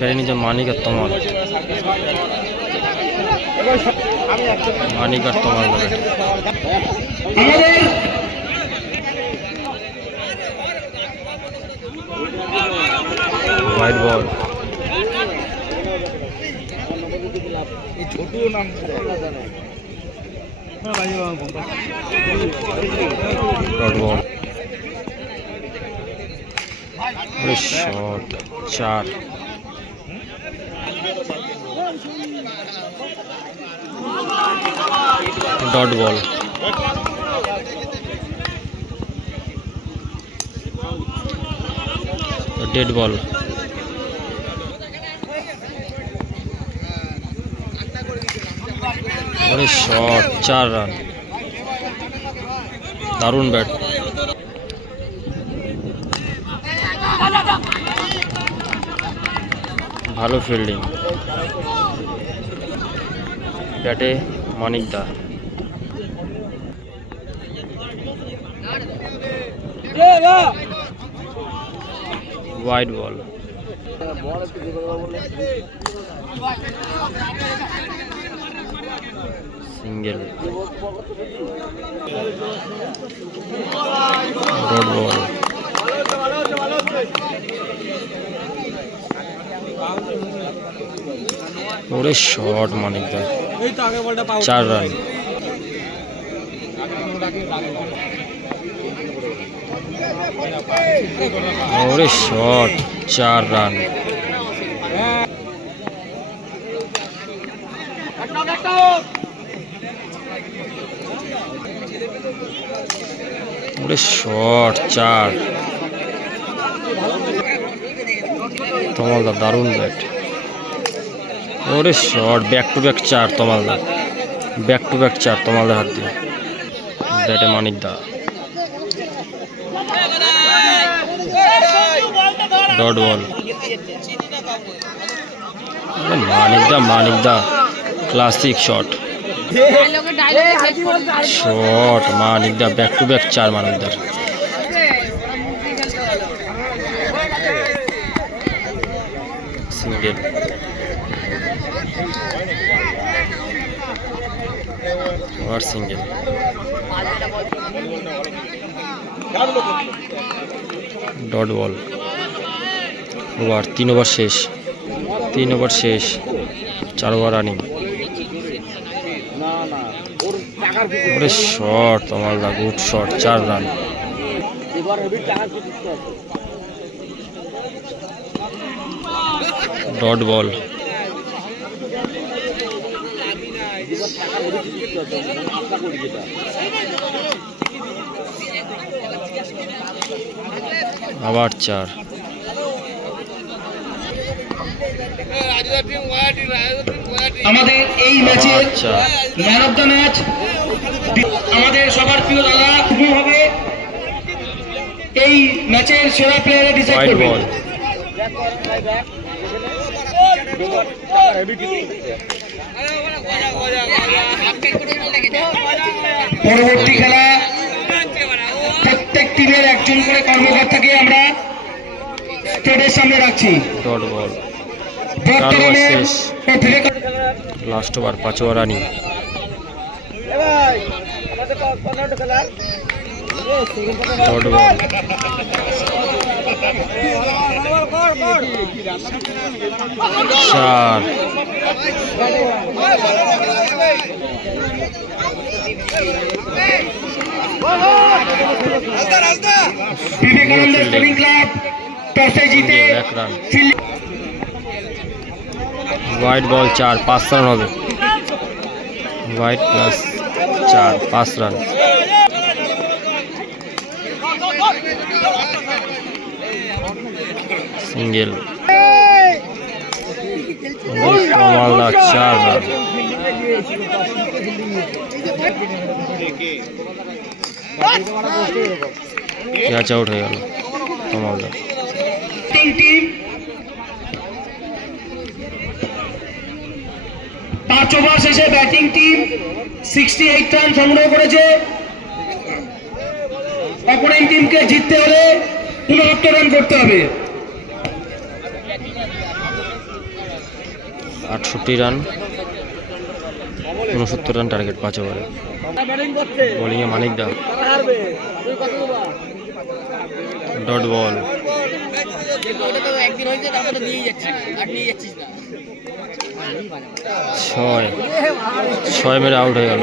গাড়ি নিচে মানিক আর তোমার। মানিক আর তোমার white ball dot ball shot চার ডট বল ডেড বল ওরে শট চার রান দারুণ ব্যাট ভালো ফিল্ডিং ব্যাটে মানিক দা। Wide ball single dot ball ওরে শট মানিক দা। চার রান। ওরে শট চার রান। ওরে শট চার। তমালদা দারুণ ব্যাট ওরে শট ব্যাক টু ব্যাক চার তমালদা ব্যাক টু ব্যাক চার তমালদার হাত দিয়ে। ব্যাটে মানিক দা। Dot ball. মানিক দা মানিক দা। ক্লাসিক শট শট মানিক দা ব্যাক টু ব্যাক চার মানিক দার। সিঙ্গেল আর সিঙ্গেল ডট বল ওভার, তিন ওভার শেষ। তিন ওভার শেষ। চার ওভার রানিং ওরে শট তোমার দা গুড শট চার রান ডট বল। আবার চার। আমাদের এই ম্যাচের আচ্ছা ম্যান অফ দ্য ম্যাচ আমাদের সবার প্রিয় দাদা। হবে। এই ম্যাচের সেরা প্লেয়ারে ডিসাইড করবে। পরবর্তী খেলা প্রত্যেক টিমের একজন করে কর্মকর্তাকে আমরা স্টেডের সামনে রাখছি। ডট বল বর্তমানে লাস্ট ওভার পাঁচ ওভার রানিং। ডট চার। বিবেকানন্দ স্পোর্টিং ক্লাব টসে জিতে হোয়াইট বল চার, পাঁচ রান হবে। হোয়াইট প্লাস চার, পাঁচ রান সিঙ্গেল। মালদা গেল। পাঁচ ওভার শেষে batting team sixty eight run সংগ্রহ করেছে। অপোনেন্ট টিমকে জিততে হলে উনসত্তর রান করতে হবে। আটষট্টি রান উনসত্তর রান টার্গেট পাঁচ ওভারে বোলিংয়ে মানিক দা। ডট বল ছয়। ছয় মেরে আউট হয়ে গেল।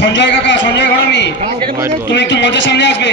সঞ্জয় কাকা সঞ্জয় ঘরামি তুমি একটু মঞ্চের সামনে আসবে।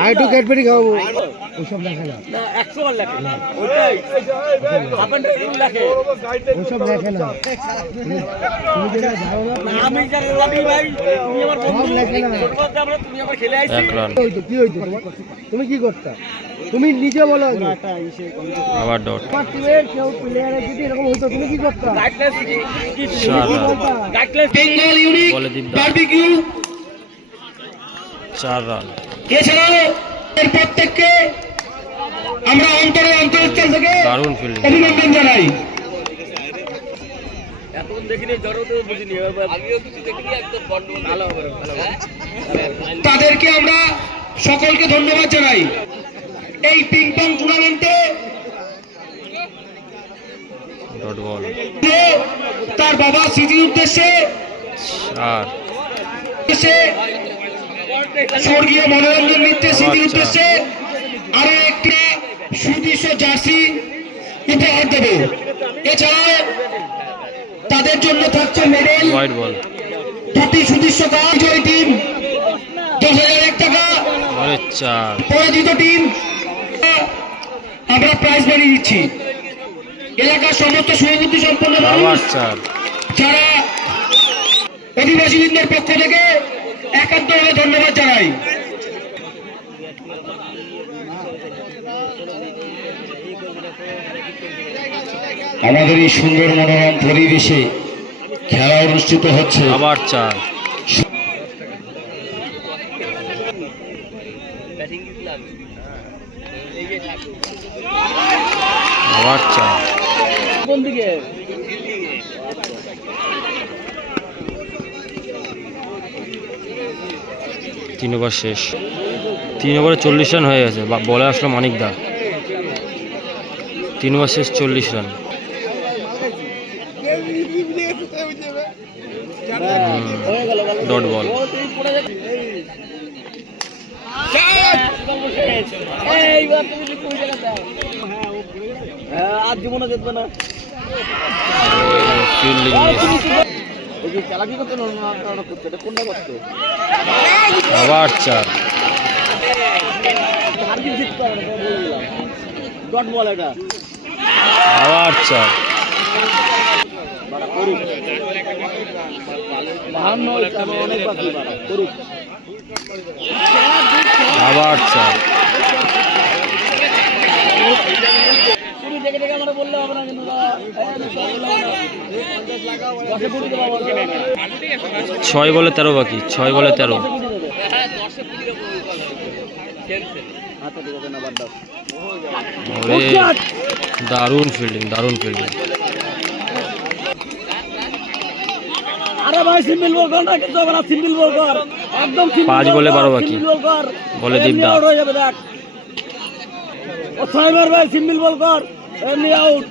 আর একটু ক্যাডবেরি খাওয়াবো। ওইসব লেখে না। ওইসব লেখে না। তুমি কি হইতো কি হইতো? তুমি কি করতা? তুমি নিজে বলো। আবার ডট তোমার টিমের কেউ প্লেয়ারের যদি এরকম হইতো তুমি কি করতা? বেঙ্গল ইউনিক বারবিকিউ চার রান। এছাড়াও এর প্রত্যেককে আমরা অন্তরে অন্তরস্থল থেকে অভিনন্দন জানাই। তাদেরকে আমরা সকলকে ধন্যবাদ জানাই। এই পিং পং টুর্নামেন্টে তার বাবা স্মৃতির উদ্দেশ্যে উদ্দেশ্যে স্বর্গীয় মনোরঞ্জন মিত্রের স্মৃতির উদ্দেশ্যে আরও একটি সুদৃশ্য জার্সি উপহার দেবে। এছাড়াও তাদের জন্য থাকছে মেডেল। দুটি সুদৃশ্য বিজয়ী টিম দশ হাজার এক টাকা। পরাজিত টিম আমরা প্রাইজ বানিয়ে দিচ্ছি। এলাকার সমস্ত শুভবুদ্ধি সম্পন্ন মানুষ যারা অধিবাসী বৃন্দের পক্ষ থেকে একান্তভাবে ধন্যবাদ জানাই। আমাদের এই সুন্দর মনোরম পরিবেশে খেলা অনুষ্ঠিত হচ্ছে। আবার চার। আবার চার। তিন ওভার শেষ। তিন ওভারে চল্লিশ রান হয়ে গেছে বলে আসলো মানিক দা। তিন ওভার শেষ চল্লিশ রান। ডট বল। আর জীবনে জিতবে না আবার চার। আবার চার। বাড়া করুক বাহান্ন হয়েছে আমি অনেক বাকি বাড়া করুক আবার চার তুমি দেখে দেখে আমরা বললে হবে না কিন্তু দাদা। এই আমি সব বললাম না। দশে কুড়ি দেবো আমার কাছে। ছয় বলে তেরো বাকি ছয় বলে তেরো। দারুণ ফিল্ডিং দারুণ ফিল্ডিং আরে ভাই বল কর না কিন্তু বল কর একদম পাঁচ বলে বারো বাকি। বলে দীপদা। হয়ে যাবে দেখ। ও সিম্পল বল কর এমনি আউট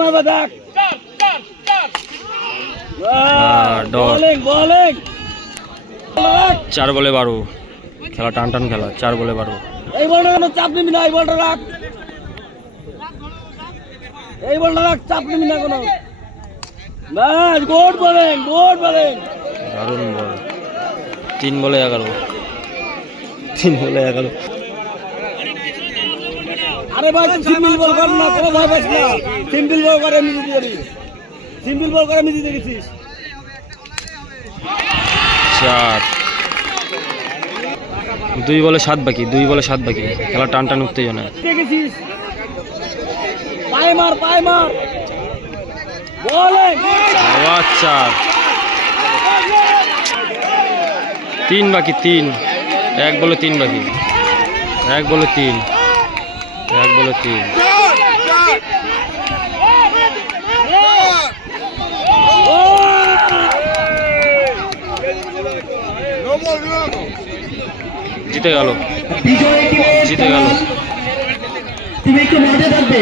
মারবে দেখ Ah, dot. বোলিং বোলিং চার বলে বারো। খেলা টান টান খেলা চার বলে বারো। এই বলটা কোনো চাপ নিবি না? এই বলটা রাখ। এই বলটা রাখ চাপ নিবি না কোনো। ব্যাস গুড বোলিং গুড বোলিং দারুণ বল। তিন বলে এগারো। তিন বলে এগারো। আরে ভাই সিম্পল বল কর না কোনো ভয় পাস না। সিম্পল বল করে এমনি সিম্পল বল করে এমনি দিতে গেছিস চার। দুই বলে সাত বাকি দুই বলে সাত বাকি। খেলা টান টান উত্তেজনা। দিতে গেছিস পায়ে মার পায়ে মার। বোলিং। চার। তিন বাকি তিন। এক বলে তিন বাকি। এক বলে তিন। এক বলে তিন ও জিতে গেল। জিতে গেল। তুমি একটু মাঠে থাকবে।